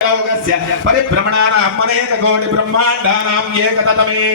परिभ्रमणानां अनेक कोटि ब्रह्माण्डानां एकततमे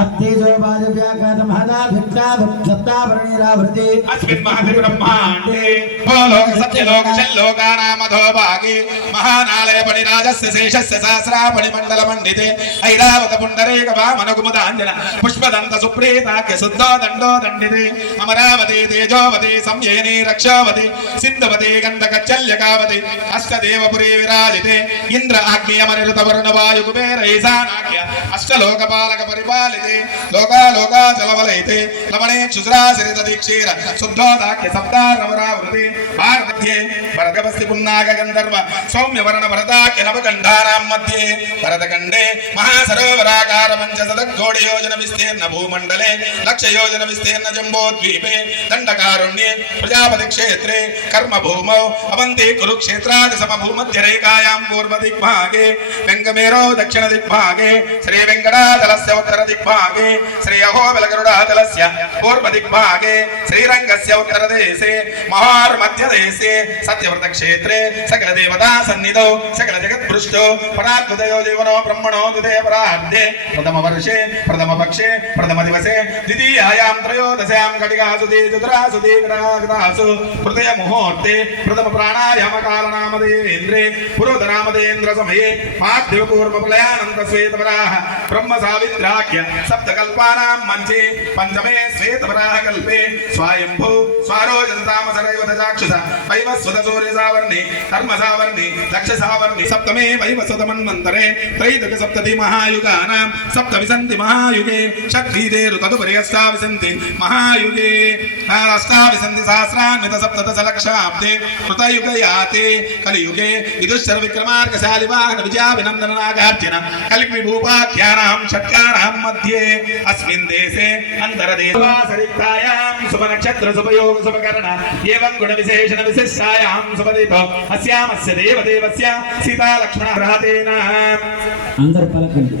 अत्तेजो वाजव्याघातमहदा भिक्षाभक्ताभरणीराभृते अस्मिन् महति ब्रह्माण्डे भूलोक सत्यलोक षल्लोकानां अधोभागे महानालय पणिराजस्य शेषस्य सहस्रापणिमण्डल मण्डिते ऐरावत पुण्डरीक वामनकुमुदाञ्जन पुष्पदन्त सुप्रीताख्य शुद्धो दण्डो दण्डिते अमरावती तेजोवती संयेनी रक्षावती सिन्धुवती गण्डकचल्यकावती अष्टदेवपुरी विराजिते इंद्र आग्नेय मनिरुत वरुण वायु कुबेर ईशानाख्य अष्टलोकपालक परिपालिते लोकालोकाचलवलयिते लवणे क्षुद्रासरित दीक्षीर शुद्धोदाख्य सप्तारमरावृते भारमध्ये भरतवस्ति पुन्नाग गन्धर्व सौम्य वर्ण भरताख्य नवकण्डानां मध्ये भरतखण्डे महासरोवराकार पञ्चशतकोटि योजन विस्तीर्ण भूमण्डले लक्ष योजन विस्तीर्ण जम्बोद्वीपे दण्डकारण्ये प्रजापति क्षेत्रे कर्मभूमौ अवन्ति कुरुक्षेत्रादि समभूमध्यरेखायां पूर्व दिग्भागे वेंकमेरो दक्षिण दिग्भागे श्री वेंकटाचलस्य उत्तर दिग्भागे श्री अहोबिलगरुडाचलस्य पूर्व दिग्भागे श्रीरंगस्य उत्तर देशे महार मध्य देशे सत्यव्रत क्षेत्रे सकल देवता सन्निधौ सकल जगत पृष्ठो पराद्वयो जीवनो ब्रह्मणो द्वितीय परार्धे प्रथम वर्षे प्रथम पक्षे प्रथम दिवसे द्वितीयायां त्रयोदश्यां घटिकासु चतुरासु गणागतासु तृतीय मुहूर्ते प्रथम प्राणायाम कालनामदेन्द्रे पुरोधनामदेन्द्र समये पार्थिव पूर्व प्रलयानंत श्वेतवराह ब्रह्म सावित्राख्य सप्तकल्पानां मंचे पंचमे श्वेतवराह कल्पे स्वायंभू स्वारोजनतामसरैव चाक्षुष वैवस्वत सूर्य सावर्णे धर्म सावर्णे दक्ष सावर्णे सप्तमे वैवस्वत मन्वन्तरे त्रैदक सप्तति महायुगानां सप्तविसन्ति महायुगे शक्तिदे ऋतुपरि अष्टाविसन्ति महायुगे अष्टाविसन्ति सहस्रान्वित सप्तदश लक्षाब्दे कृतयुगयाते कलियुगे विदुश्चर विक्रमार्कशालि वाहन विजयाभिनन्दन नागार्जुन कल्पिभूपाख्यानां षट्कारां मध्ये अस्मिन् देशे अन्तरदेशवासरिक्तायां शुभनक्षत्र शुभयोग शुभकर्ण एवं गुणविशेषण विशिष्टायां शुभदितो अस्यामस्य देवदेवस्य सीता लक्ष्मण रहतेन अंदर पलकंడి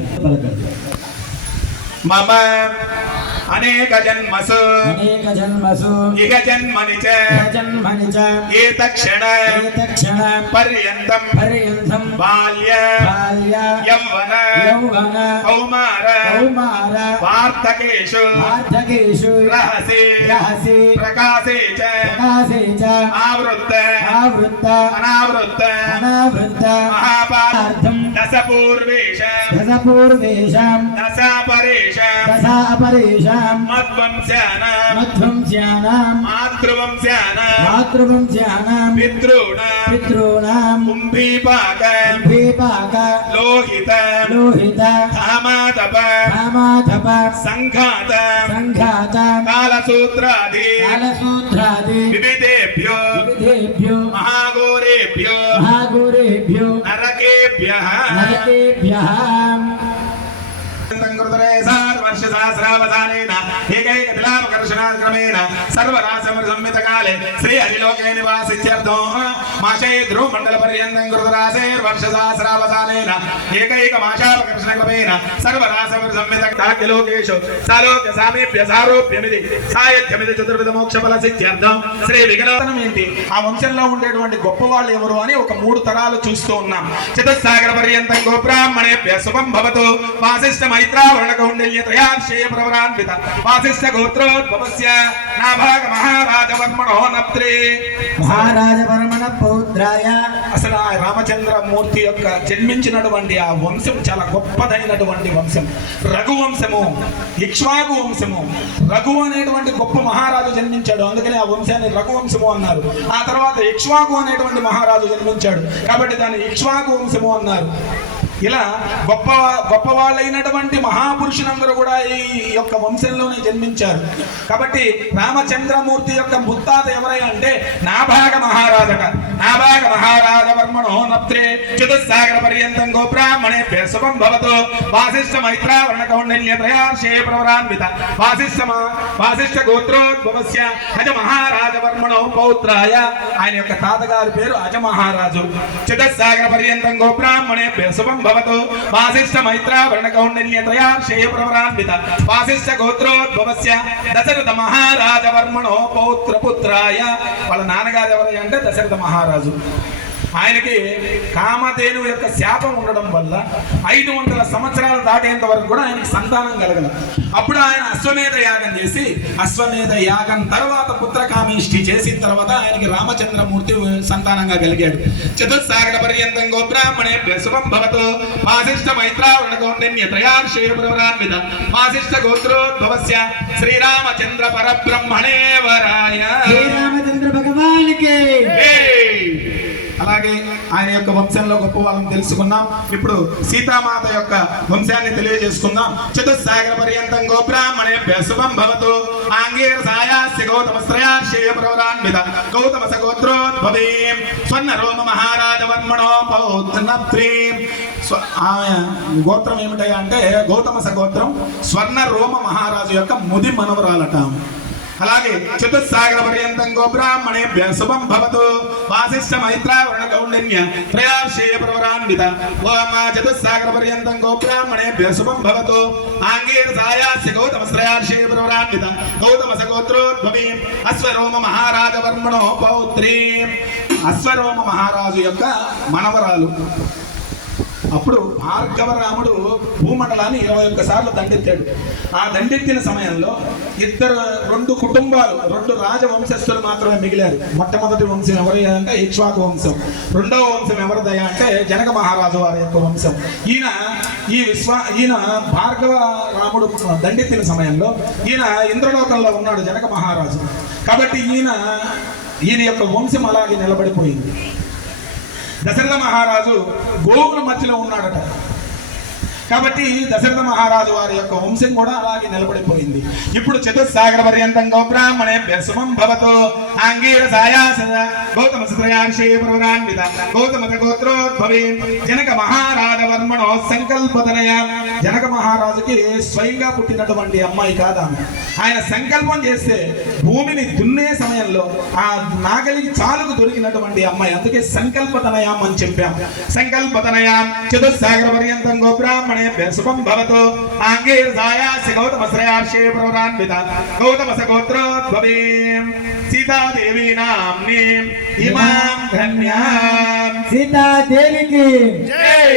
मम अनेक जन्मसु इह जन्मनि च एतक्षण पर्यन्तं बाल्य यौवन कौमार वार्धकेषु रहसि प्रकाशे च आवृत्त अनावृत्त महापार्थं दशपूर्वेषां दशापरेषां मध्वंस्यानां मातृवंस्यानां पितॄणां कुम्भीपाक लोहित धामातप संघात कालसूत्रादि विविधेभ्यो महाघोरेभ्यो नरकेभ्यः वर्ष सहस्रावधानेन एकैकतिलापकर्षणाक्रमेण सर्वरासमृसंहितकाले श्री हरिलोके निवासित्यर्थो मासे ध्रुवमण्डलपर्यन्तं कृतरासेर्वर्ष सहस्रावधानेन एकैकमाशापकर्षणक्रमेण सर्वरासमृसंहितकालोकेषु सालोक्य सामीप्य सारूप्यमिति సాయుధ్యమిది చతుర్విధ మోక్ష ఫల సిద్ధ్యర్థం శ్రీ విఘ్నోత్తరం ఏంటి ఆ వంశంలో ఉండేటువంటి గొప్ప వాళ్ళు ఎవరు అని ఒక 3 తరాలు చూస్తూ ఉన్నాం. చతుస్సాగర పర్యంతం గోబ్రాహ్మణేభ్య శుభం భవతు వాసిష్ఠ మైత్రావరణ కౌండిల్య త్రయార్షేయ ప్రవరాన్విత వాసిష్ఠ గోత్రోద్భవస్య నాభాగ మహారాజవర్మణో నప్త్రే మహారాజవర్మణ పౌత్రాయ. అసలు ఆ రామచంద్ర మూర్తి యొక్క జన్మించినటువంటి ఆ వంశం చాలా గొప్పదైనటువంటి వంశం. రఘువంశము, ఇక్ష్వాకు వంశము. రఘు అనేటువంటి గొప్ప మహారాజు జన్మించాడు, అందుకని ఆ వంశాన్ని రఘువంశము అన్నారు. ఆ తర్వాత ఇక్ష్వాకు అనేటువంటి మహారాజు జన్మించాడు కాబట్టి దాన్ని ఇక్ష్వాకు వంశము అన్నారు. ఇలా గొప్ప వాళ్ళైనటువంటి మహాపురుషులందరూ కూడా ఈ యొక్క వంశంలోనే జన్మించారు. కాబట్టి రామచంద్రమూర్తి యొక్క ముత్తాత ఎవరై అంటే నాభాగ మహారాజట. నాభాగ మహారాజవర్మణో నప్త్రే చతుస్సాగర పర్యంతం గోబ్రాహ్మణేభ్యః శుభం భవతు వాసిష్ఠ మైత్రావరణ కౌండిల్య త్రయార్షేయ ప్రవరాన్విత వాసిష్ఠ గోత్రోద్భవస్య అజ మహారాజవర్మణో పౌత్రాయ. ఆయన యొక్క తాతగారి పేరు అజ మహారాజు. చతుస్సాగర పర్యంతం గోబ్రాహ్మణేభ్యః శుభం భవతు వాసిష్ఠ మైత్రావరణ కౌండిల్య త్రయార్షేయ ప్రవరాన్విత వాసిష్ఠ గోత్రోద్భవస్య దశరథ మహారాజవర్మణో పౌత్రపుత్రాయ. వాళ్ళ నాన్నగారు ఎవరై అంటే దశరథ మహారాజు. ఆయనకి కామధేను యొక్క శాపం ఉండడం వల్ల 500 సంవత్సరాలు దాటేంత వరకు కూడా ఆయనకి సంతానం కలగల. అప్పుడు ఆయన అశ్వమేధ యాగం చేసి, అశ్వమేధ యాగం తర్వాత పుత్రకామేష్టి చేసిన తర్వాత ఆయనకి రామచంద్రమూర్తి సంతానంగా కలిగాడు. చతుస్సాగర పర్యంతం గోబ్రాహ్మణేభ్య శుభం భవతు. వాసిష్ఠ మైత్రావరణ గౌండన్యత్రయార్షేయపురవరాన్విత వాసిష్ఠ గోత్రోద్భవస్య శ్రీరామచంద్ర పరబ్రహ్మణే వరాయ. శ్రీరామచంద్ర భగవానికి. అలాగే ఆయన యొక్క వంశంలో గొప్ప వాళ్ళని తెలుసుకున్నాం. ఇప్పుడు సీతామాత యొక్క వంశాన్ని తెలియజేసుకుందాం. చతుస్సాగర పర్యంతం గోబ్రాహ్మణేభ్య శుభం భవతు. ఆంగేర సాయాస్య గౌతమశ్రయార్షేయపురవరాన్విత గౌతమ సగోత్రోద్భవీం స్వర్ణ రోమ మహారాజ వర్మణో పౌత్రనప్త్రీం. ఆమె గోత్రం ఏమిటయ్యా అంటే గౌతమ సగోత్రం, స్వర్ణ రోమ మహారాజు యొక్క ముది మనవరాలట. అలాగే చతుస్సాగర పర్యంతం గోబ్రాహ్మణేభ్య శుభం భవతు. వాసిష్ఠ మైత్రావరణ గౌండన్య త్రయార్షేయపురవరాన్విత చతుస్సాగర పర్యంతం గోబ్రాహ్మణేభ్య శుభం భవతు. ఆంగేర సాయాస్య గౌతమశ్రయార్షేయపురవరాన్విత గౌతమ సగోత్రోద్భవీం అశ్వరోమ మహారాజ వర్మణో పౌత్రీం. అశ్వరోమ మహారాజు యొక్క మనవరాలు. అప్పుడు భార్గవరాముడు భూమండలాన్ని 21 సార్లు దండెత్తాడు. ఆ దండెత్తిన సమయంలో రెండు కుటుంబాలు, 2 రాజవంశస్థులు మాత్రమే మిగిలారు. మొట్టమొదటి వంశం ఎవరి అంటే ఇక్ష్వాకు వంశం. రెండవ వంశం ఎవరిదయా అంటే జనక మహారాజు వారి యొక్క వంశం. ఈయన భార్గవ రాముడు దండెత్తిన సమయంలో ఈయన ఇంద్రలోకంలో ఉన్నాడు జనక మహారాజు. కాబట్టి ఈయన యొక్క వంశం అలాగే నిలబడిపోయింది. దశరథ మహారాజు గోవుల మధ్యలో ఉన్నాడట. కాబట్టి దశరథ మహారాజు వారి యొక్క వంశం కూడా అలాగే నిలబడిపోయింది. ఇప్పుడు చతుస్సాగర పర్యంతం గోబ్రాహ్మణేభ్య శుభం భవతు. ఆంగీర సాయాస గౌతమ సుత్రయార్షేయపురవరాన్విత గౌతమ గోత్రోద్భవీం జనక మహారాజ వర్మణో సంకల్పతనయ. జనక మహారాజుకి స్వయంగా పుట్టినటువంటి అమ్మాయి కాదు ఆమె. ఆయన సంకల్పం చేస్తే భూమిని దున్నే సమయంలో ఆ నాగలికి చాలుకు దొరికినటువంటి అమ్మాయి, అందుకే సంకల్పతనయాం అని చెప్పాం. సంకల్పతనయాం చతుస్సాగర పర్యంతం గోబ్రాహ్మణ శుభం భవతు. ఆంగేర సాయాస్య గౌతమశ్రయార్షేయపురవరాన్విత గౌతమ సగోత్రోద్భవీం సీతాదేవి నామ్నీం ఇమాం కన్యాం. సీతాదేవికి జై.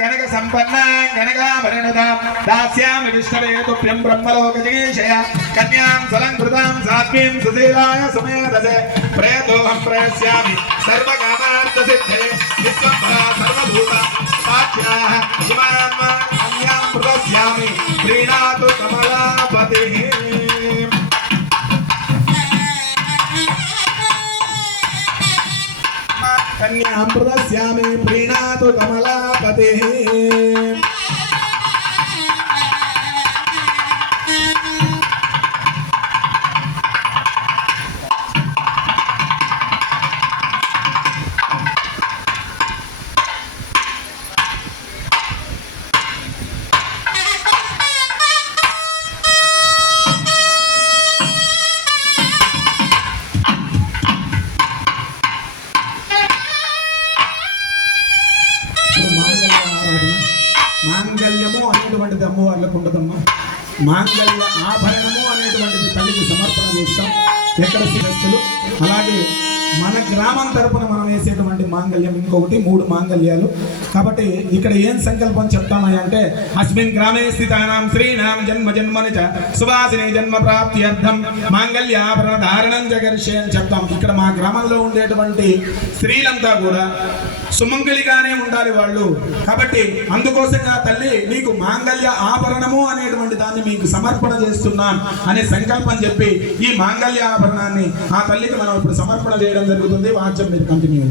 కనక సంపన్న కనకాభరణద దాస్యామి విష్ణవే తుభ్యం బ్రహ్మలోక జగేశయ కన్యాం సలంకృతాం సాత్వీం సుశీలాయ సుమేధసే ప్రేతోహం ప్రయస్యామి సర్వకామార్థ సిద్ధయే విశ్వంభరా సర్వభూత సాక్ష్యాః ఇమాం కన్యాం ప్రదస్యామి ప్రీణాతు కమలాపతిః. కన్యాం ప్రదస్యామి ప్రీణాతు కమలాపతిః. మాంగళ్యము అనేటువంటిది అమ్మవార్లకు ఉండదమ్మా. మాంగళ్య ఆభరణము అనేటువంటిది తల్లికి సమర్పణ చేస్తాం ఎక్కడ శిరస్సులు. అలాగే మన గ్రామం తరపున మనం వేసేటువంటి మాంగళ్యం ఇంకొకటి, 3 మాంగళ్యాలు. కాబట్టి ఇక్కడ ఏం సంకల్పం చెప్తామని అంటే అస్మిన్ గ్రామే స్థితానాం శ్రీనాం జన్మ జన్మని చ సువాసిని జన్మ ప్రాప్త్యర్థం మాంగళ్యాభరణ ధారణం జగర్షే అని చెప్తాం. ఇక్కడ మా గ్రామంలో ఉండేటువంటి స్త్రీలంతా కూడా సుమంగళిగానే ఉండాలి వాళ్ళు. కాబట్టి అందుకోసంగా తల్లి మీకు మాంగళ్య ఆభరణము అనేటువంటి దాన్ని మీకు సమర్పణ చేస్తున్నాం అనే సంకల్పం చెప్పి ఈ మాంగళ్య ఆభరణాన్ని ఆ తల్లికి మనం ఇప్పుడు సమర్పణ చేయడం జరుగుతుంది. వాద్యం మీరు కంటిన్యూ.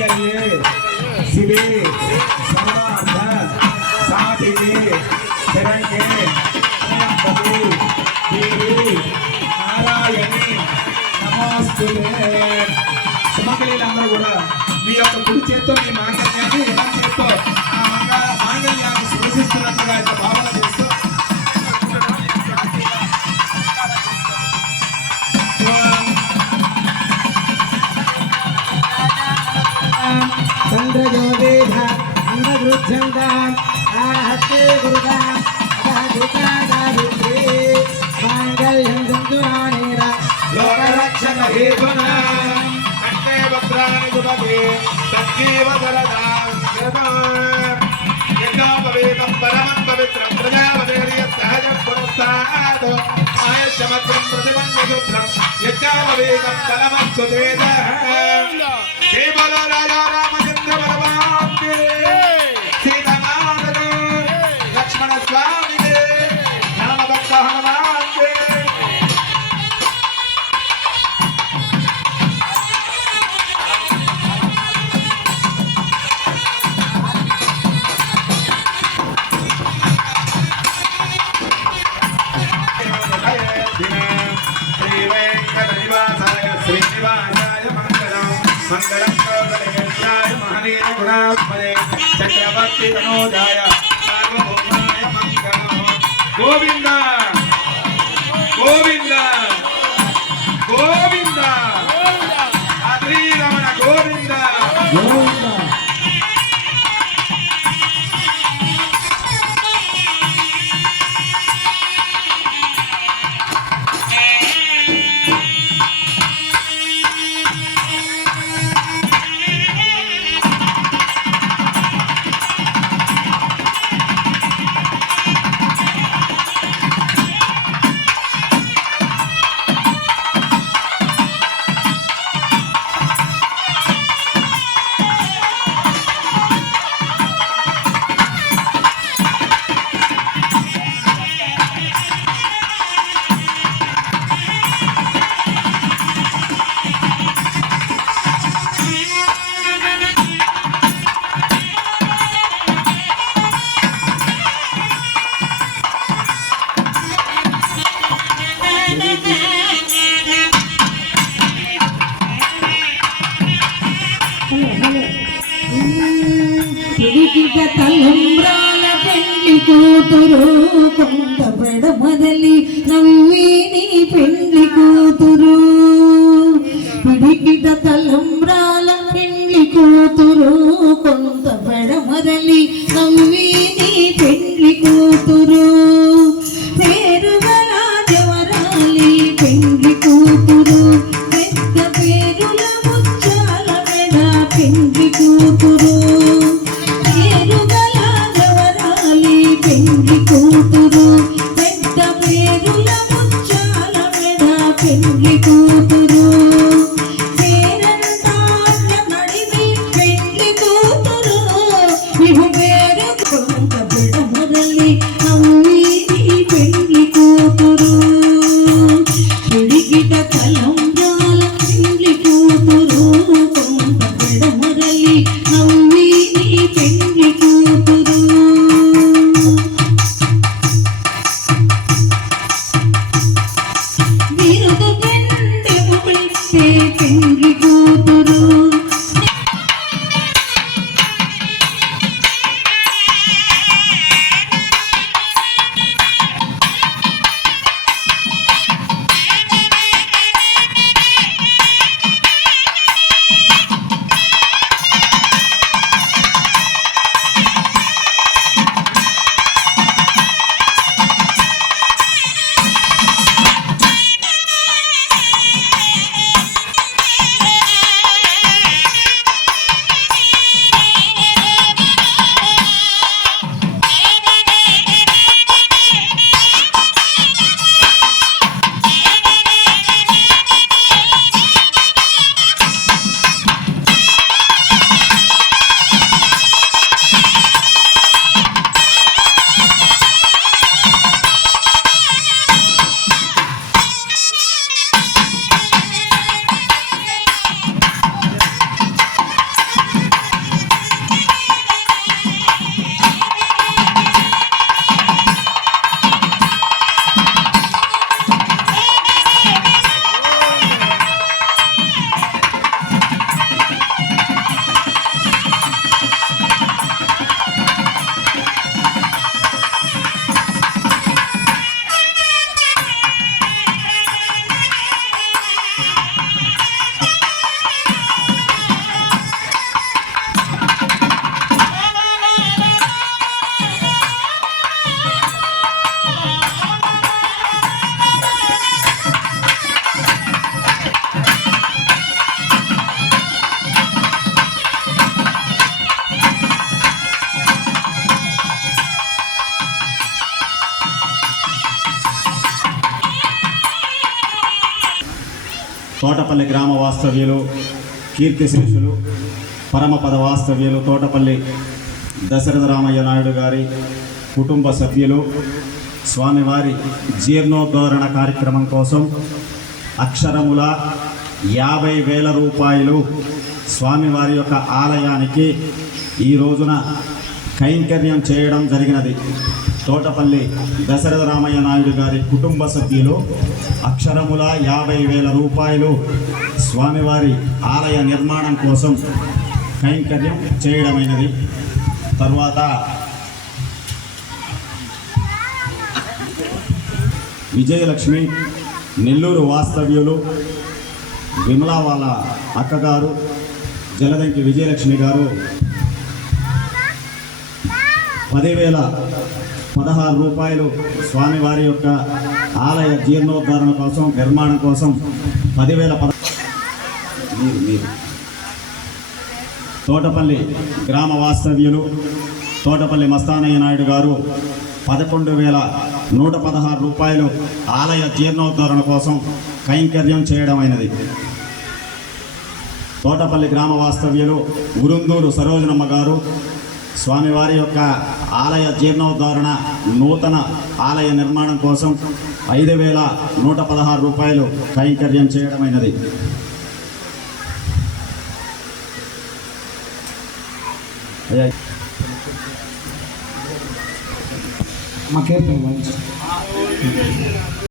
మాంగళ్యే శివే సర్వార్థ సాధికే శరణ్యే త్రయంబకే దేవి నారాయణి నమోస్తుతే. సుమంగళీలందరూ కూడా మీ యొక్క కుడి చేత్తో మీ మాంగళ్యాన్ని ఎడం చేత్తో ఆ మాంగళ్యాన్ని స్పృశిస్తున్నట్టుగా యొక్క భావన చేస్తూ చంద్రజోవేధ అంగృధ్యంగాం ఆహతే గురుగాం అభాదుకాదావిత్రే మాంగళ్యం దంతురానేన లోకరక్షణ హేతునా కంటే భద్రాని సుభగే సజ్జీవ సరదాం యజ్ఞోపవేదం పరమం పవిత్రం ప్రజాపతిర్య సహజం పురస్తాద్ ఆయుష్యమగ్రం ప్రతిబంధసూత్రం యజ్ఞోపవేదం పరమం సుతేజ. జై బలో రాజా రామచంద్ర భగవాన్ కి సీతామాతకు లక్ష్మణ స్వామికి రామభక్త హనుమాన్ కి. శ్రీనివాసాయ మంగళం మంగళం గౌరవేశాయ మహనీయ గుణాత్మనే చక్రవర్తి తనోజాయ సార్వభౌమాయ మంగళం. గోవింద గోవింద గోవింద అద్రీరమణ గోవింద. గోవింద పిడికిట తలంబ్రాల పెళ్లి కూతురు కొంత పెడమదలి నవ్విని పెళ్లి కూతురు. పిడికిట తలంబ్రాల పెళ్లి కూతురు కొంత పెడమదలి నవ్విని పెళ్లి కూతురు. పేరు గల జవరాలి పెళ్లి కూతురు పెద్ద పేరుల ముచ్చాల మెడ పెళ్లి కూతురు. పేరుగల జవరాలి పెళ్లి కూతురు పెద్ద పేరుల ముచ్చాల మెడ పెళ్లి కూతురు. పేరంటాళ్ళ నడిమి పెళ్లి కూతురు ఇహు పేరు కొంత బిడమరలి నవ్విని పెళ్లి కూతురు. పిడికిట తలంబ్రాల పెళ్లి కూతురు కొంత బిడమరలి నవ్వి తోటపల్లి గ్రామ వాస్తవ్యులు, కీర్తిశేషులు, పరమపద వాస్తవ్యులు తోటపల్లి దశరథ రామయ్య నాయుడు గారి కుటుంబ సభ్యులు స్వామివారి జీర్ణోద్ధరణ కార్యక్రమం కోసం అక్షరముల 50,000 రూపాయలు స్వామివారి యొక్క ఆలయానికి ఈ రోజున కైంకర్యం చేయడం జరిగినది. తోటపల్లి దశరథ రామయ్య నాయుడు గారి కుటుంబ సభ్యులు అక్షరముల 50,000 రూపాయలు స్వామివారి ఆలయ నిర్మాణం కోసం కైంకర్యం చేయడమైనది. తర్వాత విజయలక్ష్మి నెల్లూరు వాస్తవ్యులు విమలా వాళ్ళ అక్కగారు జలదంకి విజయలక్ష్మి గారు 10,016 రూపాయలు స్వామివారి యొక్క ఆలయ జీర్ణోద్ధరణ కోసం నిర్మాణం కోసం 10,000 తోటపల్లి గ్రామ వాస్తవ్యులు తోటపల్లి మస్తానయ్య నాయుడు గారు 11,116 రూపాయలు ఆలయ జీర్ణోద్ధరణ కోసం కైంకర్యం చేయడమైనది. తోటపల్లి గ్రామ వాస్తవ్యులు ఉరుందూరు సరోజనమ్మ గారు స్వామివారి యొక్క ఆలయ జీర్ణోద్ధరణ నూతన ఆలయ నిర్మాణం కోసం 5,116 రూపాయలు కైంకర్యం చేయడమైనది. మా కీర్తన